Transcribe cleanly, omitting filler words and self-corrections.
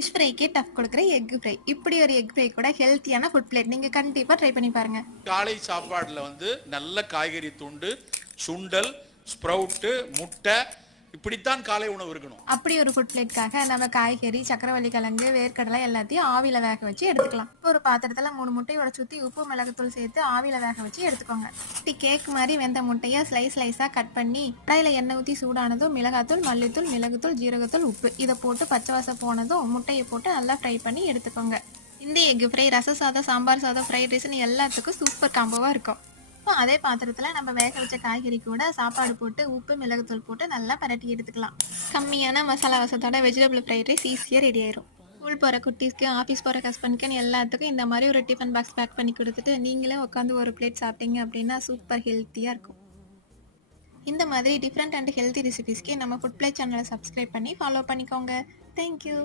Fish ஃப்ரைக்கே tough கொடுக்குற egg fry. இப்படி ஒரு எக் ஃப்ரை கூட ஹெல்த்தியான ஃபுட் பிளேட். நீங்க கண்டிப்பா ட்ரை பண்ணி பாருங்க. காலை சாப்பாடுல நல்ல காய்கறி துண்டு, சுண்டல், ஸ்ப்ரவுட்டு, முட்டை, இப்படித்தான் காலை உணவு இருக்கணும். அப்படி ஒரு ஃபுட் பிளேட்காக நம்ம காய்கறி, சக்கரவள்ளி கிழங்கு, வேர்க்கடலை எல்லாத்தையும் ஆவியில வேக வச்சு எடுத்துக்கலாம். ஒரு பாத்திரத்துல 3 முட்டையை உடைச்சு ஊத்தி உப்பு மிளகுத்தூள் சேர்த்து ஆவியில வேக வச்சு எடுத்துக்கோங்க. கேக் மாதிரி வெந்த முட்டையை ஸ்லைஸா கட் பண்ணி கடாயில எண்ணெய் ஊற்றி சூடானதும் மிளகாத்தூள், மல்லித்தூள், மிளகுத்தூள், ஜீரகத்தூள், உப்பு இதை போட்டு பச்சை வாசம் போனதும் முட்டையை போட்டு நல்லா ஃப்ரை பண்ணி எடுத்துக்கோங்க. இந்த எக் ஃப்ரை ரச சாதம், சாம்பார் சாதம், ஃப்ரைட் ரைஸ்னு எல்லாத்துக்கும் சூப்பர் காம்போவா இருக்கும். இப்போ அதே பாத்திரத்தில் நம்ம வேக வச்ச காய்கறி கூட சாப்பாடு போட்டு உப்பு மிளகுத்தூள் போட்டு நல்லா பரட்டி எடுத்துக்கலாம். கம்மியான மசாலா வசத்தோட வெஜிடபிள் ஃப்ரைட் ரைஸ் ஈஸியாக ரெடி ஆயிரும். ஸ்கூல் போகிற குட்டீஸ்க்கு, ஆஃபீஸ் போகிற ஹஸ்பண்ட்க்குன்னு எல்லாத்துக்கும் இந்த மாதிரி ஒரு டிஃபன் பாக்ஸ் பேக் பண்ணி கொடுத்துட்டு நீங்களே உட்காந்து ஒரு பிளேட் சாப்பிட்டீங்க அப்படின்னா சூப்பர் ஹெல்த்தியாக இருக்கும். இந்த மாதிரி டிஃப்ரெண்ட் அண்ட் ஹெல்த்தி ரெசிபிஸ்க்கு நம்ம ஃபுட் பிளேட் சேனலை சப்ஸ்கிரைப் பண்ணி ஃபாலோ பண்ணிக்கோங்க. தேங்க்யூ.